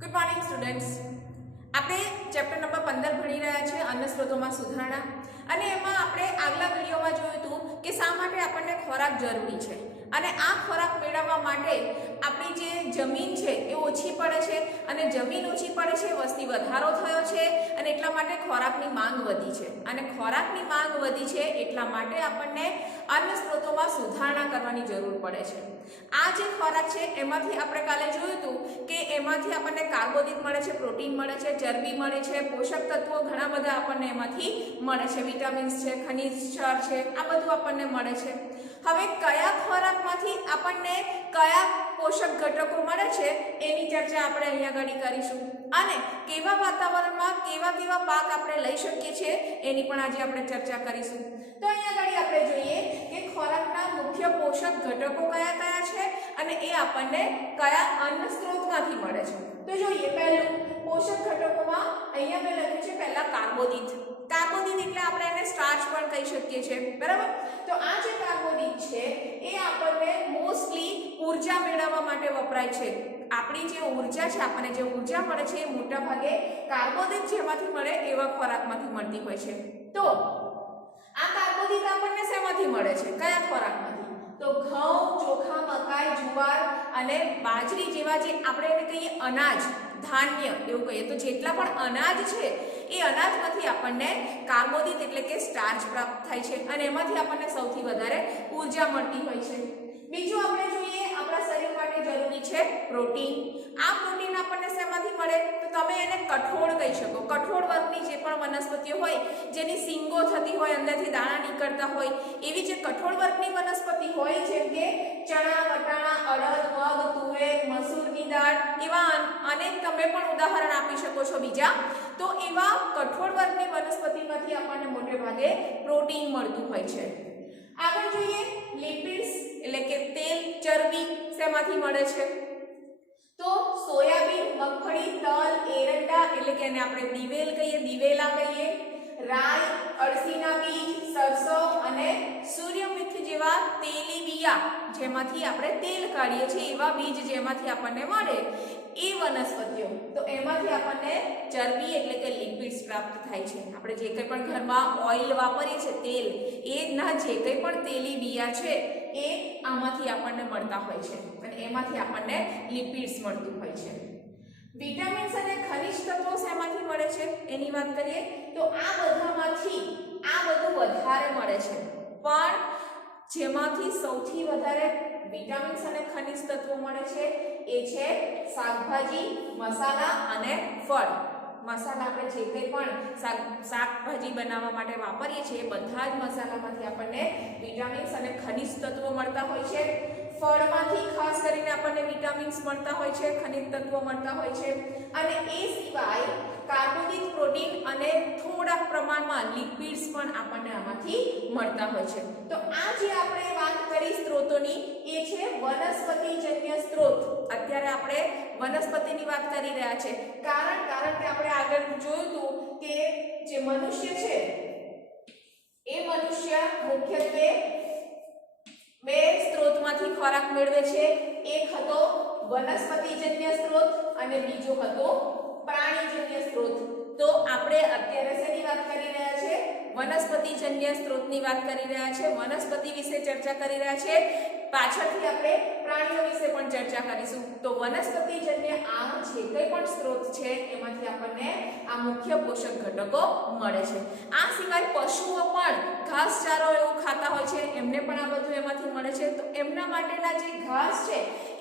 Good morning students, આપણે chapter number 15 ભણી રહ્યા છે અન્ન સ્ત્રોતોમાં સુધારણા. અને એમાં આપણે આગલા વિડીયોમાં જોયું હતું કે શા માટે આપણને ખોરાક જરૂરી છે અને આ ખોરાક મેળવવા માટે આપણી જે જમીન છે એ ઓછી પડે છે અને જમીન ઓછી પડે છે, વસ્તી વધારો થયો છે અને એટલા માટે ખોરાકની માંગ વધી છે. અને ખોરાકની માંગ વધી છે એટલા માટે આપણને અન્ન સ્ત્રોતોમાં સુધારણા કરવાની જરૂર પડે છે. આ જે ખોરાક છે એમાંથી આપણે કાલે જોયું હતું કે એમાંથી આપણને કાર્બોદિત મળે છે, પ્રોટીન મળે છે, ચરબી મળે છે, પોષક તત્વો ઘણા બધા આપણને એમાંથી મળે છે, વિટામિન્સ છે, ખનિજ ક્ષાર છે, આ બધું આપણને મળે છે. હવે કયા ખોરાકમાંથી આપણને કયા પોષક ઘટકો મળે છે એની ચર્ચા આપણે અહીંયા આગળ કરીશું અને કેવા વાતાવરણમાં કેવા કેવા પાક આપણે લઈ શકીએ છીએ એની પણ આજે આપણે ચર્ચા કરીશું. તો અહીંયા આગળ આપણે જોઈએ કે ખોરાકના મુખ્ય પોષક ઘટકો કયા કયા છે અને એ આપણને કયા અન્ન સ્ત્રોતમાંથી મળે છે. તો જોઈએ પહેલું પોષક ઘટકોમાં અહીંયા મેં લખ્યું છે પહેલા કાર્બોદિત. કાર્બોદિત એટલે આપણે એને સ્ટાર્ચ પણ કહી શકીએ છીએ, બરાબર? તો આ જે કાર્બોદિત છે એ આપણને મોસ્ટલી ઊર્જા મેળવવા માટે વપરાય છે. આપણી જે ઊર્જા છે, આપણને જે ઊર્જા મળે છે એ મોટા ભાગે કાર્બોદિત જેમાંથી મળે એવા ખોરાકમાંથી મળતી હોય છે. તો આ કાર્બોદિત આપણને શેમાંથી મળે છે, કયા ખોરાકમાંથી? તો ઘઉં, ચોખા, મકાઈ, જુવાર અને બાજરી જેવા જે આપણે એને કહીએ અનાજ, ધાન્ય એવું કહીએ તો જેટલા પણ અનાજ છે એ અનાજમાંથી આપણને કાર્બોદિત એટલે કે સ્ટાર્ચ પ્રાપ્ત થાય છે અને એમાંથી આપણને સૌથી વધારે ઊર્જા મળતી હોય છે. બીજું આપણે જોઈએ આપણા શરીર માટે જરૂરી છે પ્રોટીન. આ પ્રોટીન આપણને શેમાંથી મળે? તો તમે એને કઠોળ કહી શકો. કઠોળ વર્ગની જે પણ વનસ્પતિઓ હોય જેની સિંગો થતી હોય, અંદરથી દાણા નીકળતા હોય, એવી જે કઠોળ વર્ગની વનસ્પતિ હોય જેમ કે ચણા, વટાણા, અડદ, મગ, તુવેર, મસૂરની દાળ, એવા અનેક તમે પણ ઉદાહરણ આપી શકો છો બીજા. તો એવા કઠોળ વર્ગની વનસ્પતિમાંથી આપણને મોટે ભાગે પ્રોટીન મળતું હોય છે. આગળ જોઈએ લિપિડ્સ એટલે કે તેલ, ચરબી શેમાંથી મળે છે? તો સોયાબીન, મગફળી, તલ, એરંડા એટલે કે એને આપણે દિવેલ કહીએ, દિવેલા કહીએ, રાઈ, અળસીના બીજ, સરસો અને સૂર્યમુખી જેવા તેલીબિયા જેમાંથી આપણે તેલ કાઢીએ છીએ એવા બીજ જેમાંથી આપણને મળે એ વનસ્પતિઓ, તો એમાંથી આપણને ચરબી એટલે કે લિપિડ્સ પ્રાપ્ત થાય છે. આપણે જે કંઈ પણ ઘરમાં ઓઇલ વાપરીએ છીએ, તેલ, એના જે કંઈ પણ તેલીબિયા છે એ આમાંથી આપણને મળતા હોય છે અને એમાંથી આપણને લિપિડ્સ મળતું હોય છે. વિટામિન્સ અને ખનિજ તત્વો શેમાંથી મળે છે એની વાત કરીએ તો આ બધામાંથી આ બધું વધારે મળે છે, પણ જેમાંથી સૌથી વધારે વિટામિન્સ અને ખનિજ તત્વો મળે છે એ છે શાકભાજી, મસાલા અને ફળ. મસાલા આપણે જે કંઈ પણ શાકભાજી બનાવવા માટે વાપરીએ છીએ બધા જ મસાલામાંથી આપણને વિટામિન્સ અને ખનિજ તત્વો મળતા હોય છે. ફળમાંથી ખાસ કરીને આપણને વિટામિન્સ મળતા હોય છે, ખનિજ તત્વો મળતા હોય છે અને એ સિવાય કાર્બોદિત, પ્રોટીન અને થોડા પ્રમાણમાં લિપિડ્સ પણ આપણને આમાંથી મળતા હોય છે. તો આ જે આપણે વાત કરી સ્ત્રોતોની એ છે વનસ્પતિજન્ય સ્ત્રોત. અત્યારે આપણે વનસ્પતિની વાત કરી રહ્યા છે કારણ કે આપણે આગળ જોયું હતું કે જે મનુષ્ય છે એ મનુષ્ય મુખ્યત્વે બે સ્ત્રોતમાંથી ખોરાક મેળવે છે. એક હતો વનસ્પતિજન્ય સ્ત્રોત અને બીજો હતો પ્રાણીજન્ય સ્ત્રોત. તો આપણે અત્યારે શેની વાત કરી રહ્યા છે? વનસ્પતિજન્ય સ્ત્રોતની વાત કરી રહ્યા છે, વનસ્પતિ વિશે ચર્ચા કરી રહ્યા છે. પાછળથી આપણે પ્રાણીઓ વિશે પણ ચર્ચા કરીશું. તો વનસ્પતિજન્ય આ જે કંઈ પણ સ્ત્રોત છે એમાંથી આપણને આ મુખ્ય પોષક ઘટકો મળે છે. આ સિવાય પશુઓ પણ ઘાસચારો એવું ખાતા હોય છે, એમને પણ આ બધું એમાંથી મળે છે. તો એમના માટેના જે ઘાસ છે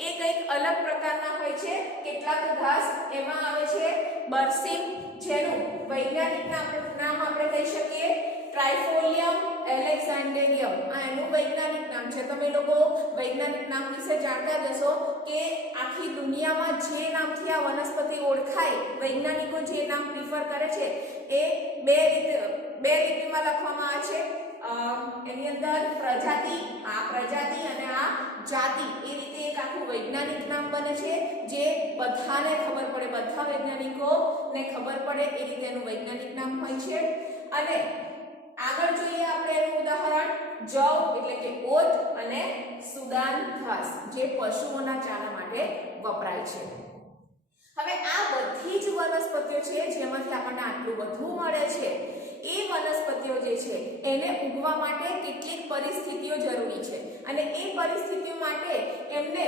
એ કંઈક અલગ પ્રકારના હોય છે. કેટલાક ઘાસ એમાં આવે છે બરસીમ, જેનું વૈજ્ઞાનિક નામ આપણે કહી શકીએ ટ્રાઇફોલિયમ એલેક્ઝાન્ડેરિયમ. આ એનું વૈજ્ઞાનિક નામ છે. તમે લોકો વૈજ્ઞાનિક નામ વિશે જાણતા જશો કે આખી દુનિયામાં જે નામથી આ વનસ્પતિ ઓળખાય, વૈજ્ઞાનિકો જે નામ પ્રિફર કરે છે એ બે લીટીમાં લખવામાં આવે છે. એની અંદર પ્રજાતિ, આ પ્રજાતિ અને આ જાતિ, એ રીતે એક આખું વૈજ્ઞાનિક નામ બને છે જે બધાને ખબર પડે, બધા વૈજ્ઞાનિકોને ખબર પડે એ રીતે એનું વૈજ્ઞાનિક નામ હોય છે. અને આગળ જોઈએ આપણે એનું ઉદાહરણ જવ એટલે કે ઓટ અને સુદાન ઘાસ જે પશુઓના ચારા માટે વપરાય છે. હવે આ બધી જ વનસ્પતિઓ છે જેમાંથી આપણને આટલું બધું મળે છે એ વનસ્પતિઓ જે છે એને ઉગવા માટે કેટલીક પરિસ્થિતિઓ જરૂરી છે અને એ પરિસ્થિતિઓ માટે એમને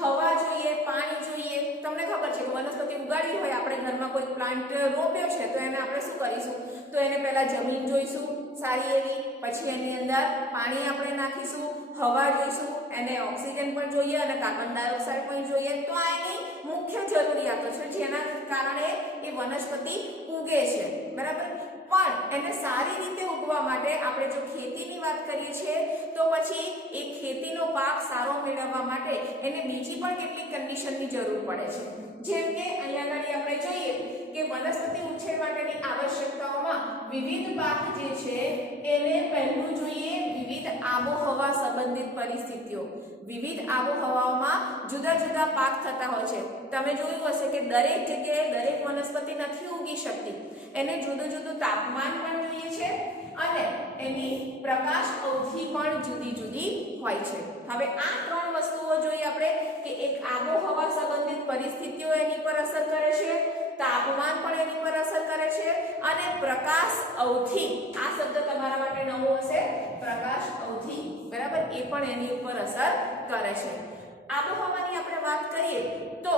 હવા જોઈએ, પાણી જોઈએ. તમને ખબર છે કે વનસ્પતિ ઉગાડવી હોય, આપણે ઘરમાં કોઈ પ્લાન્ટ રોપ્યો છે તો એને આપણે શું કરીશું, તો એને પહેલા જમીન જોઈશું સારી એવી, પછી એની અંદર પાણી આપણે નાખીશું, હવા જોઈશું, એને ઓક્સિજન પણ જોઈએ અને કાર્બન ડાયોક્સાઇડ પણ જોઈએ. તો આ એની મુખ્ય જરૂરિયાતો છે જેના કારણે એ વનસ્પતિ ઉગે છે, બરાબર. પણ એને સારી રીતે ઉગવા માટે આપણે જો ખેતીની વાત કરીએ છીએ તો પછી એ ખેતીનો પાક સારો મેળવવા માટે એને બીજી પણ કેટલીક કન્ડિશનની જરૂર પડે છે. જેમ કે અહીંયા આગળ આપણે જોઈએ કે વનસ્પતિ ઉછેર માટેની આવશ્યકતાઓમાં વિવિધ પાક જે છે એને પહેલું જોઈએ વિવિધ આબોહવા સંબંધિત પરિસ્થિતિઓ. વિવિધ આબોહવાઓમાં જુદા જુદા પાક થતા હોય છે. તમે જોયું હશે કે દરેક જગ્યાએ દરેક વનસ્પતિ નથી ઉગી શકતી. એને જુદું જુદું તાપમાન પણ જોઈએ છે અને એની પ્રકાશ અવધિ પણ જુદી જુદી હોય છે. હવે આ ત્રણ વસ્તુઓ જોઈએ આપણે કે એક આબોહવા સંબંધિત પરિસ્થિતિઓ એની પર અસર કરે છે, તાપમાન પણ એની પર અસર કરે છે અને પ્રકાશ અવધિ, આ શબ્દ તમારા માટે નવો હશે, પ્રકાશ અવધિ, બરાબર, એ પણ એની ઉપર અસર કરે છે. આબોહવાની આપણે વાત કરીએ તો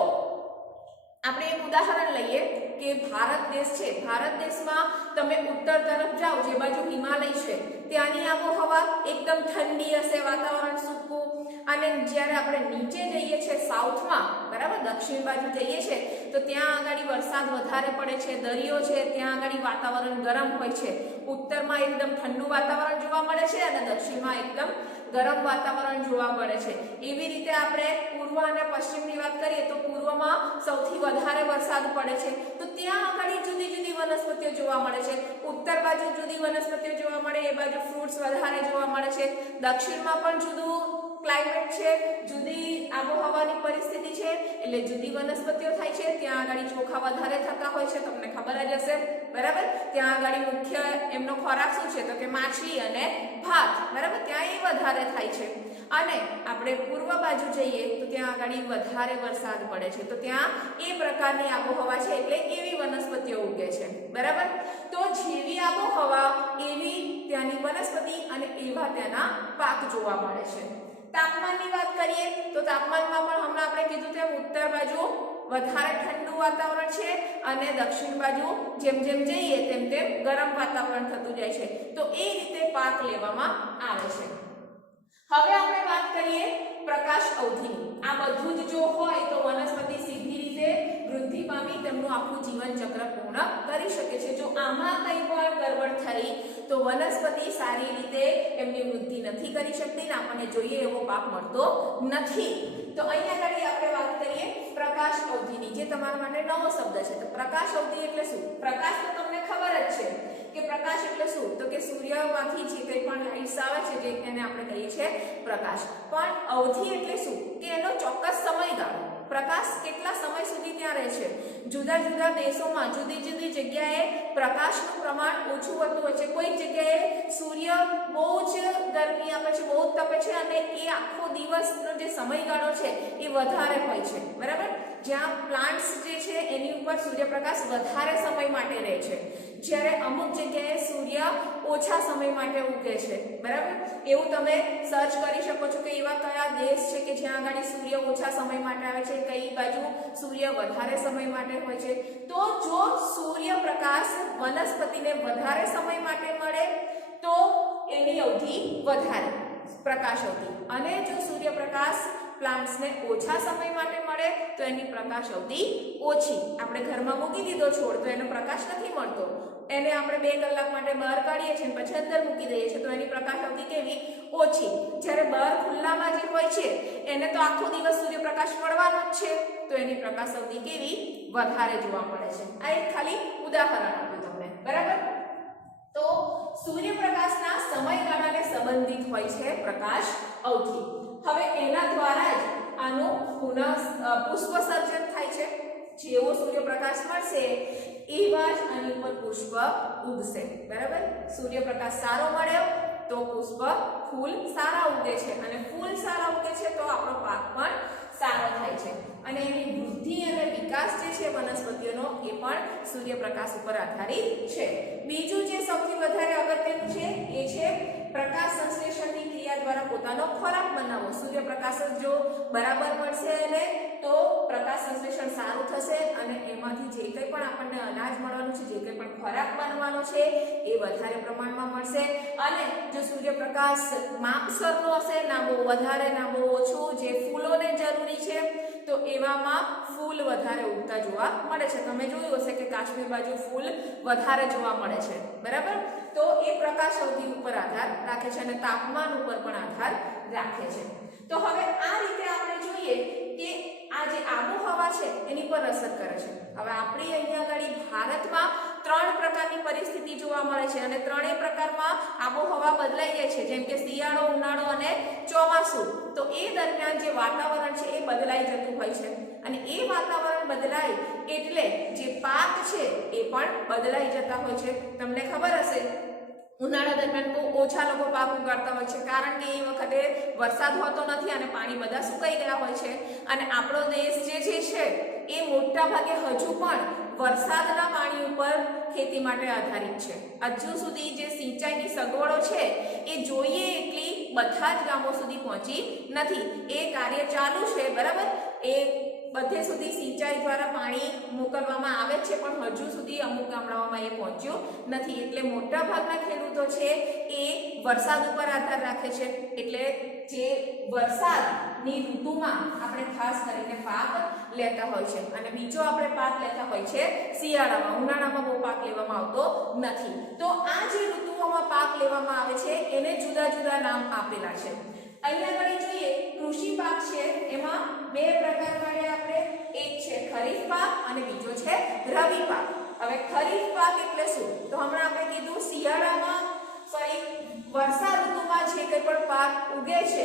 આપણે એક ઉદાહરણ લઈએ કે ભારત દેશ છે. ભારત દેશમાં તમે ઉત્તર તરફ જાઓ, જે બાજુ હિમાલય છે, ત્યાંની આબોહવા એકદમ ઠંડી હશે, વાતાવરણ સૂકું. અને જ્યારે આપણે નીચે જઈએ છીએ સાઉથમાં, બરાબર, દક્ષિણ બાજુ જઈએ છીએ તો ત્યાં આગળ વરસાદ વધારે પડે છે, દરિયો છે, ત્યાં આગળ વાતાવરણ ગરમ હોય છે. ઉત્તરમાં એકદમ ઠંડુ વાતાવરણ જોવા મળે છે અને દક્ષિણમાં એકદમ ગરમ વાતાવરણ જોવા મળે છે. એવી રીતે આપણે પૂર્વ અને પશ્ચિમની વાત કરીએ તો પૂર્વમાં સૌથી વધારે વરસાદ પડે છે તો ત્યાં આગળ જુદી જુદી વનસ્પતિઓ જોવા મળે છે. ઉત્તર બાજુ જુદી વનસ્પતિઓ જોવા મળે, એ બાજુ ફ્રૂટ્સ વધારે જોવા મળે છે. દક્ષિણમાં પણ જુદું ક્લાઇમેટ છે, જુદી આબોહવાની પરિસ્થિતિ છે એટલે જુદી વનસ્પતિઓ થાય છે. ત્યાં આગળ ચોખા વધારે થતા હોય છે, તમને ખબર જ હશે, બરાબર. ત્યાં આગળ મુખ્ય એમનો ખોરાક શું છે તો કે માછલી અને ભાત, બરાબર, ત્યાં એ વધારે થાય છે. અને આપણે પૂર્વ બાજુ જઈએ તો ત્યાં આગળ વધારે વરસાદ પડે છે તો ત્યાં એ પ્રકારની આબોહવા છે એટલે એવી વનસ્પતિઓ ઉગે છે, બરાબર. તો જેવી આબોહવા એવી ત્યાંની વનસ્પતિ અને એવા ત્યાંના પાક જોવા મળે છે. તાપમાનની વાત કરીએ તો તાપમાનમાં પણ હમણાં આપણે કીધું તેમ ઉત્તર બાજુ વધારે ઠંડુ વાતાવરણ છે અને દક્ષિણ બાજુ જેમ જેમ જઈએ તેમ તેમ ગરમ વાતાવરણ થતું જાય છે. તો એ રીતે પાક લેવામાં આવે છે. હવે આપણે વાત કરીએ પ્રકાશ અવધિની. આ બધું જ જો હોય તો વનસ્પતિ સીધી રીતે વૃદ્ધિ પામી તેમનું આખું જીવન ચક્ર પૂર્ણ કરી શકે છે. જો આમાં કંઈ પણ ગડબડ થઈ તો વનસ્પતિ સારી રીતે એમની વૃદ્ધિ નથી કરી શકતી ને આપણને જોઈએ એવો પાક મળતો નથી. તો અહીંયા આગળ આપણે વાત કરીએ પ્રકાશ અવધિની, જે તમારા માટે નવો શબ્દ છે. તો પ્રકાશ અવધિ એટલે શું? પ્રકાશ તો તમને ખબર જ છે કે પ્રકાશ એટલે શું, તો કે સૂર્યમાંથી જે કંઈ પણ લાઇટ્સ આવે છે જે એને આપણે કહીએ છીએ પ્રકાશ. પણ અવધિ એટલે શું કે એનો ચોક્કસ સમયગાળો. પ્રકાશ કેટલા સમય સુધી ત્યાં રહે છે. જુદા જુદા દેશોમાં જુદી જુદી જગ્યાએ પ્રકાશનું પ્રમાણ ઓછું વધતું હોય છે. કોઈક જગ્યાએ સૂર્ય બહુ જ ગરમી આપે છે, બહુ જ તપે છે અને એ આખો દિવસનો જે સમયગાળો છે એ વધારે હોય છે, બરાબર. જ્યાં પ્લાન્ટ્સ જે છે એની ઉપર સૂર્યપ્રકાશ વધારે સમય માટે રહે છે, જ્યારે અમુક જગ્યાએ સૂર્ય ઓછા સમય માટે ઉગે છે, બરાબર. એવું તમે સર્ચ કરી શકો છો કે એવા કયા દેશ છે કે જ્યાં આગળ સૂર્ય ઓછા સમય માટે આવે છે, કઈ બાજુ સૂર્ય વધારે સમય માટે હોય છે. તો જો સૂર્યપ્રકાશ વનસ્પતિને વધારે સમય માટે મળે તો એની અવધિ વધારે, પ્રકાશ અવધિ. અને જો સૂર્યપ્રકાશ પ્લાન્ટ્સને ઓછા સમય માટે મળે તો એની પ્રકાશ અવધિ ઓછી. આપણે ઘરમાં મૂકી દીધો છોડ તો એનો પ્રકાશ નથી મળતો, એને આપણે 2 કલાક માટે બહાર કાઢીએ છીએ પછી અંદર મૂકી દઈએ છીએ તો એની પ્રકાશ અવધિ કેવી? ઓછી. જ્યારે બહાર ખુલ્લામાં જે હોય છે એને તો આખો દિવસ સૂર્યપ્રકાશ પડવાનો જ છે તો એની પ્રકાશ અવધિ કેવી? વધારે જોવા મળે છે. આ એક ખાલી ઉદાહરણ આપ્યું તમને, બરાબર. તો સૂર્યપ્રકાશના સમયગાળાને સંબંધિત હોય છે પ્રકાશ અવધિ. હવે એના દ્વારા જ આનું પુષ્પ સર્જન થાય છે. જેવો સૂર્યપ્રકાશ મળશે એવા જ આની ઉપર પુષ્પ ઉગશે. બરાબર, સૂર્યપ્રકાશ સારો મળ્યો તો પુષ્પ ફૂલ સારા ઉગે છે, અને ફૂલ સારા ઉગે છે તો આપણો પાક પણ સારો થાય છે, અને એની વૃદ્ધિ અને વિકાસ જે છે વનસ્પતિઓનો એ પણ સૂર્યપ્રકાશ ઉપર આધારિત છે. બીજું જે સૌથી વધારે અગત્યનું છે એ છે પ્રકાશ સંશ્લેષણની ક્રિયા દ્વારા પોતાનો ખોરાક બનાવવો. સૂર્યપ્રકાશ જો બરાબર મળશે એને તો પ્રકાશ સંશ્લેષણ સારું થશે, અને એમાંથી જે કંઈ પણ આપણને અનાજ મળવાનું છે, જે કંઈ પણ ખોરાક બનવાનો છે એ વધારે પ્રમાણમાં મળશે. અને જો સૂર્યપ્રકાશ માપસરનો હશે, ના બહુ વધારે ના બહુ ઓછું, જે ફૂલોને જરૂરી છે તો એવામાં ફૂલ વધારે ઉગતા જોવા મળે છે. તમે જોયું હશે કે કાશ્મીર બાજુ ફૂલ વધારે જોવા મળે છે. બરાબર, તો એ પ્રકાશ અવધિ ઉપર આધાર રાખે છે અને તાપમાન ઉપર પણ આધાર રાખે છે. તો હવે આ રીતે આપણે જોઈએ કે આ જે આબોહવા છે એની પર અસર કરે છે. હવે આપણી અહીંયા આગળ ભારતમાં 3 પ્રકારની પરિસ્થિતિ જોવા મળે છે, અને ત્રણેય પ્રકારમાં આબોહવા બદલાઈ જાય છે, જેમ કે શિયાળો, ઉનાળો અને ચોમાસું. તો એ દરમિયાન જે વાતાવરણ છે એ બદલાઈ જતું હોય છે, અને એ વાતાવરણ બદલાય એટલે જે પાક છે એ પણ બદલાઈ જતા હોય છે. તમને ખબર હશે ઉનાળા દરમિયાન બહુ ઓછા લોકો પાક ઉગાડતા હોય છે, કારણ કે એ વખતે વરસાદ હોતો નથી અને પાણી બધા સુકાઈ ગયા હોય છે, અને આપણો દેશ જે છે એ મોટા ભાગે હજુ પણ વરસાદના પાણી ઉપર ખેતી માટે આધારિત છે. હજુ સુધી જે સિંચાઈની સગવડો છે એ જોઈએ એટલી બધા જ ગામો સુધી પહોંચી નથી. એ કાર્ય ચાલુ છે. બરાબર, એ બધે સુધી સિંચાઈ દ્વારા પાણી મોકલવામાં આવે છે, પણ હજુ સુધી અમુક ગામડાઓમાં એ પહોંચ્યું નથી. એટલે મોટા ભાગના ખેડૂતો છે એ વરસાદ ઉપર આધાર રાખે છે. એટલે જે વરસાદની ઋતુમાં આપણે ખાસ કરીને પાક લેતા હોય છે, અને બીજો આપણે પાક લેતા હોય છે શિયાળામાં. ઉનાળામાં બહુ પાક લેવામાં આવતો નથી. તો આ જે ઋતુઓમાં પાક લેવામાં આવે છે એને જુદા જુદા નામ આપેલા છે. અહીંયા આગળ જોઈએ કૃષિ પાક છે, એમાં 2 પ્રકાર પાડ્યા આપણે. એક છે ખરીફ પાક અને બીજો છે રવિ પાક. હવે ખરીફ પાક એટલે શું? તો હમણાં આપણે કીધું શિયાળામાં વર્ષા ઋતુમાં જે કંઈ પણ પાક ઉગે છે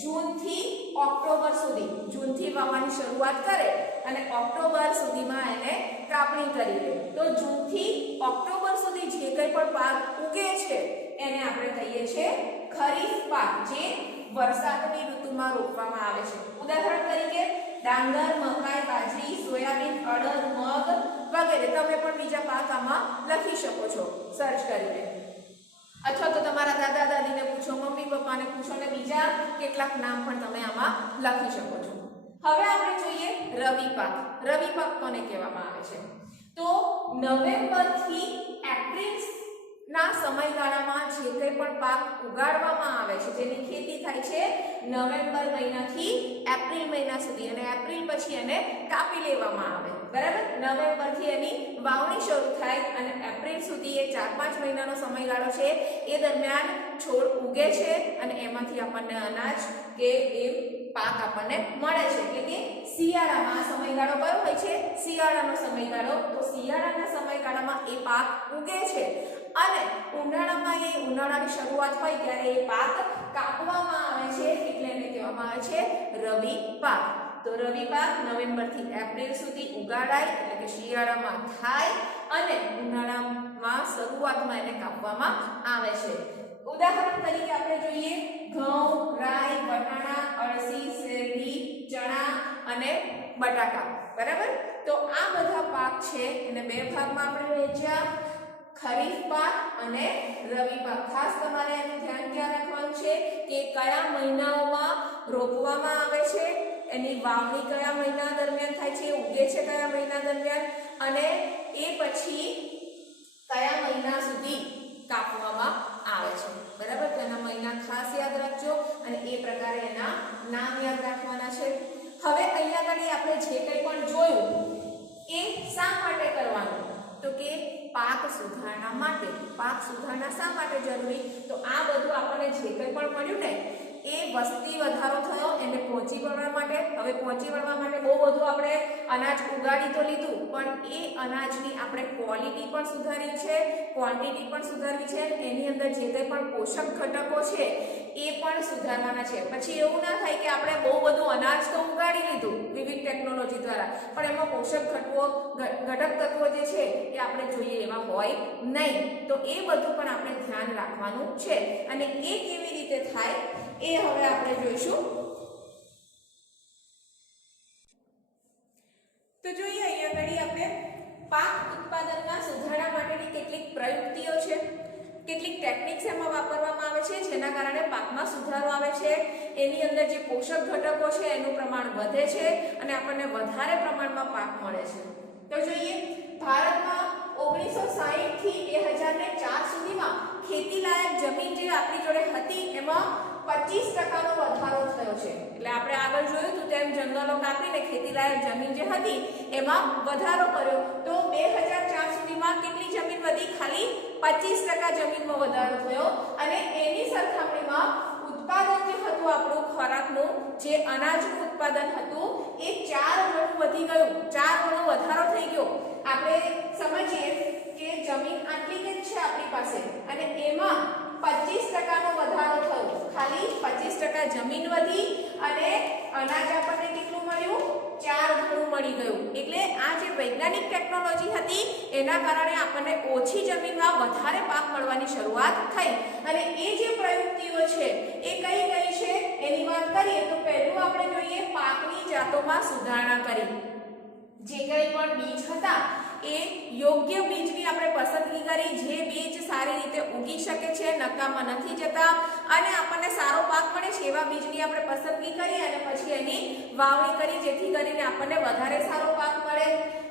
જૂનથી ઓક્ટોબર સુધી, જૂનથી વાવવાની શરૂઆત કરે અને ઓક્ટોબર સુધીમાં એને કાપણી કરી લે. તો જૂનથી ઓક્ટોબર સુધી જે કંઈ પણ પાક ઉગે છે એને આપણે કહીએ છીએ ખરીફ પાક, જે વરસાદની ઋતુમાં રોપવામાં આવે છે. ઉદાહરણ તરીકે ડાંગર, મકાઈ, બાજરી, સોયાબીન, અડદ, મગ વગેરે. તમે પણ બીજા પાક આમાં લખી શકો છો સર્ચ કરીને, અથવા તો તમારા દાદા દાદીને પૂછો, મમ્મી પપ્પાને પૂછો, અને બીજા કેટલાક નામ પણ તમે આમાં લખી શકો છો. હવે આપણે જોઈએ રવિ પાક. રવિ પાક કોને કહેવામાં આવે છે? તો નવેમ્બર થી એપ્રિલ ના સમયગાળામાં જે કંઈ પણ પાક ઉગાડવામાં આવે છે, જેની ખેતી થાય છે નવેમ્બર મહિનાથી એપ્રિલ મહિના સુધી, અને એપ્રિલ પછી એને કાપી લેવામાં આવે. બરાબર, નવેમ્બર થી એની વાવણી શરૂ થાય અને એપ્રિલ સુધી એ 4-5 મહિનાનો સમયગાળો છે. એ દરમિયાન છોડ ઉગે છે અને એમાંથી આપણને અનાજ કે એ પાક આપણને મળે છે. એટલે કે શિયાળામાં આ સમયગાળો કયો હોય છે? શિયાળાનો સમયગાળો. તો શિયાળાના સમયગાળામાં એ પાક ઉગે છે, અને ઉનાળામાં એ ઉનાળાની શરૂઆત હોય ત્યારે એ પાક કાપવામાં આવે છે, એટલે એને કહેવામાં આવે છે રવિ પાક. તો રવિ પાક નવેમ્બર થી એપ્રિલ સુધી ઉગાડાય, એટલે કે શિયાળામાં થાય, અને ઉનાળામાં શરૂઆતમાં એને કાપવામાં આવે છે. ઉદાહરણ તરીકે આપણે જોઈએ ઘઉં, રાઈ, વટાણા, અળસી, શેરડી, ચણા અને બટાકા. બરાબર, તો આ બધા પાક છે એને 2 ભાગમાં આપણે વહેંચ્યા, ખરીફ પાક અને રવિ પાક. ખાસ તમારે એનું ધ્યાન ક્યાં રાખવાનું છે કે કયા મહિનાઓમાં રોપવામાં આવે છે, એની વાવણી કયા મહિના દરમિયાન થાય છે, ઉગે છે કયા મહિના દરમિયાન, અને એ પછી કયા મહિના સુધી કાપવામાં આવે છે. બરાબર, તેના મહિના ખાસ યાદ રાખજો, અને એ પ્રકારે એના નામ યાદ રાખવાના છે. હવે અહીંયા આગળ આપણે જે કંઈ પણ જોયું એ શા માટે કરવાનું? તો કે પાક સુધારણા માટે. પાક સુધારણા શા માટે જરૂરી? તો આ બધું આપણને જે કંઈ પણ મળ્યું ને એ વસ્તી વધારો થયો એને પહોંચી વળવા માટે. હવે પહોંચી વળવા માટે બહુ બધું આપણે અનાજ ઉગાડી તો લીધું, પણ એ અનાજની આપણે ક્વોલિટી પણ સુધારી છે, ક્વોન્ટિટી પણ સુધારવી છે, એની અંદર જે કંઈ પણ પોષક ઘટકો છે એ પણ સુધારવાના છે. પછી એવું ના થાય કે આપણે બહુ બધું અનાજ તો ઉગાડી લીધું વિવિધ ટેકનોલોજી દ્વારા, પણ એમાં પોષક ઘટક તત્વો જે છે એ આપણે જોઈએ એવા હોય નહીં. તો એ બધું પણ આપણે ધ્યાન રાખવાનું છે, અને એ કેવી રીતે થાય એ હવે આપણે જોઈશું. તો જોઈએ અહીંયા ઘડી આપણે પાક ઉત્પાદનમાં સુધારણા માટેની કેટલીક પ્રયુક્તિઓ છે, કેટલીક ટેકનિક્સ એમાં વાપરવામાં આવે છે જેના કારણે પાકમાં સુધારો આવે છે. એની અંદર જે પોષક ઘટકો છે એનું પ્રમાણ વધે છે અને આપણને વધારે પ્રમાણમાં પાક મળે છે. તો જોઈએ ભારતમાં 1960 થી 2004 સુધીમાં ખેતીલાયક જમીન જે આપણી જોડે હતી એમાં 25% નો વધારો થયો છે. એટલે આપણે આગળ જોયું હતું તેમ જંગલો કાપીને ખેતીલાયક જમીન જે હતી એમાં વધારો કર્યો. તો 2004 સુધીમાં કેટલી જમીન વધી? ખાલી 25% જમીનમાં વધારો થયો, અને એની સરખામણીમાં ઉત્પાદન જે હતું આપણું ખોરાકનું, જે અનાજનું ઉત્પાદન હતું એ 4 ગણું વધી ગયું, 4 ગણો વધારો થઈ ગયો. આપણે સમજીએ કે જમીન આટલી જ છે આપણી પાસે અને એમાં 25% નો વધારો થયો. ખાલી 25% જમીન વધી અને અનાજ આપણને કેટલું મળ્યું? 4 ગણું મળી ગયું. એટલે આ જે વૈજ્ઞાનિક ટેકનોલોજી હતી એના કારણે આપણને ઓછી જમીનમાં વધારે પાક મળવાની શરૂઆત થઈ. અને એ જે પ્રયુક્તિઓ છે એ કઈ કઈ છે એની વાત કરીએ તો પહેલું આપણે જોઈએ પાકની જાતોમાં સુધારણા કરી. જે કંઈ પણ બીજ હતા એ યોગ્ય બીજની આપણે પસંદગી કરી, જે બીજ સારી રીતે ઉગી શકે છે, નકામા નથી જતા અને આપણને સારો પાક મળે છે એવા બીજની આપણે પસંદગી કરી અને પછી એની વાવણી કરી, જેથી કરીને આપણને વધારે સારો પાક મળે.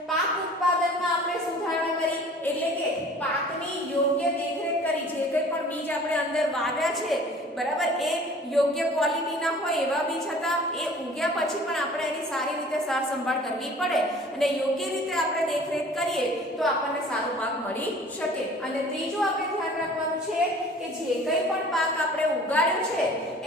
પાક ઉત્પાદનમાં આપણે સુધારણા કરી, એટલે કે પાકની યોગ્ય દેખરેખ કરી. જે કંઈ પણ બીજ આપણે અંદર વાવ્યા છે બરાબર, એ યોગ્ય ક્વોલિટીના હોય એવા બીજ હતા. એ ઉગ્યા પછી પણ આપણે એની સારી રીતે સાર સંભાળ કરવી પડે અને યોગ્ય રીતે આપણે દેખરેખ કરીએ તો આપણને સારો પાક મળી શકે. અને ત્રીજું આપણે ધ્યાન રાખવાનું છે કે જે કંઈ પણ પાક આપણે ઉગાડ્યો છે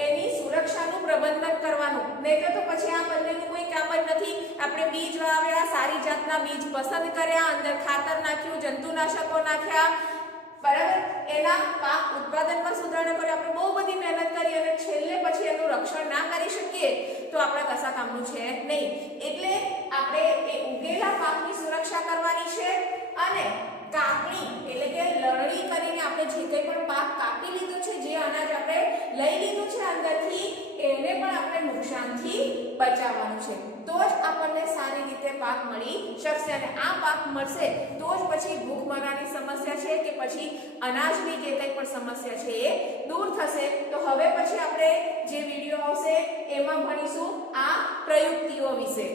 એની સુરક્ષાનું પ્રબંધન કરવાનું. નહીં તો પછી આ બંનેનું કોઈ કામ જ નથી. આપણે બીજ વાવ્યા, સારી જાતના બીજ પસંદ કર્યા, અંદર ખાતર નાખ્યું, જંતુનાશકો નાખ્યા, બરાબર, એના પાક ઉત્પાદનમાં સુધારણા કરી, આપણે બહુ બધી મહેનત કરી અને છેલ્લે પછી એનું રક્ષણ ના કરી શકીએ તો આપણા કશા કામનું છે નહીં. એટલે આપણે એ ઉગેલા પાકની સુરક્ષા કરવાની છે અને કાપણી એટલે કે લણણી કરીને આપણે જે કંઈ પણ પાક કાપી લીધો છે, જે અનાજ આપણે લઈ લીધું છે અંદરથી, એને પણ આપણે નુકસાનથી બચાવવાનું છે. તો જ આપણને સારી રીતે પાક મળી શકશે અને આ પાક મળશે તો જ પછી ભૂખમરાની સમસ્યા છે કે પછી અનાજની જે કંઈ પણ સમસ્યા છે એ દૂર થશે. તો હવે પછી આપણે જે વિડીયો આવશે એમાં ભણીશું આ પ્રયુક્તિઓ વિશે.